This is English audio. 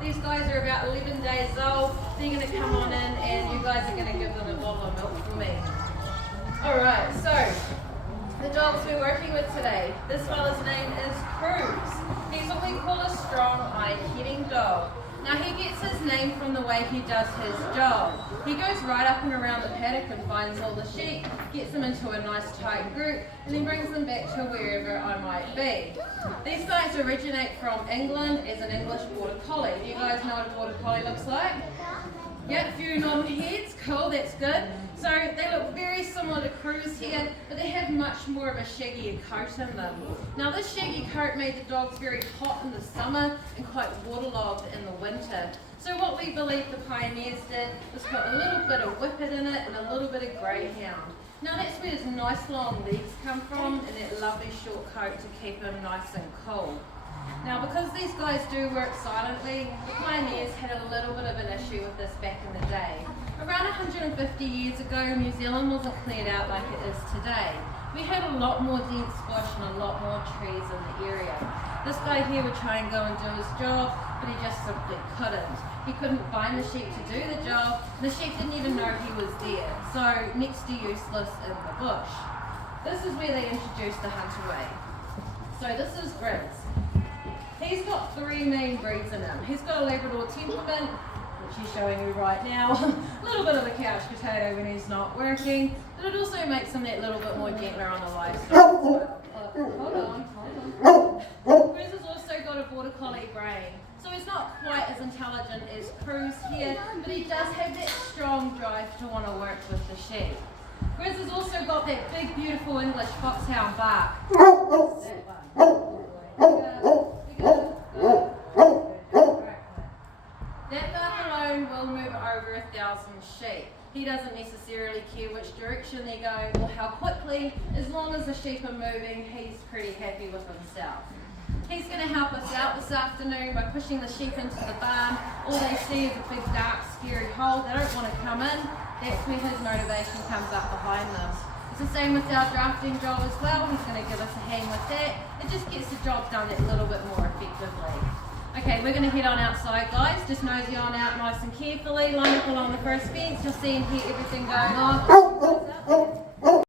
These guys are about 11 days old. They're going to come on in and you guys are going to give them a bottle of milk for me. Alright, so the dogs we're working with today. This fella's name is Cruz. He's what we call a strong-eyed heading dog. Now he gets his name from the way he does his job. He goes right up and around the paddock and finds all the sheep, gets them into a nice tight group, and then brings them back to wherever I might be. These guys originate from England as an English Border Collie. Do you guys know what a Border Collie looks like? Yeah, a few nodding heads, cool, that's good. So they look very similar to Cruz here, but they have much more of a shaggier coat in them. Now this shaggy coat made the dogs very hot in the summer and quite waterlogged in the winter. So what we believe the pioneers did was put a little bit of whippet in it and a little bit of greyhound. Now that's where his nice long legs come from and that lovely short coat to keep him nice and cool. Now because these guys do work silently, the pioneers had a little bit of an issue with this back in the day. Around 150 years ago, New Zealand wasn't cleared out like it is today. We had a lot more dense bush and a lot more trees in the area. This guy here would try and go and do his job, but he just simply couldn't. He couldn't find the sheep to do the job, and the sheep didn't even know he was there, so next to useless in the bush. This is where they introduced the hunt away. So this is Grizz. He's got three main breeds in him. He's got a Labrador temperament, which he's showing you right now. A little bit of a couch potato when he's not working, but it also makes him that little bit more gentler on the livestock. Hold on. Grizz has also got a Border Collie brain, so he's not quite as intelligent as Cruz here, but he does have that strong drive to want to work with the sheep. Grizz has also got that big, beautiful English foxhound bark. That bark alone will move over 1,000 sheep. He doesn't necessarily care which direction they're going or how quickly. As long as the sheep are moving, he's pretty happy with himself. He's going to help us out this afternoon by pushing the sheep into the barn. All they see is a big, dark, scary hole. They don't want to come in. That's where his motivation comes up behind them. It's the same with our drafting job as well. He's going to give us a hand with that. It just gets the job done a little bit more effectively. Okay, we're going to head on outside, guys. Just nosy on out nice and carefully. Line up along the first fence. You'll see and hear everything going on.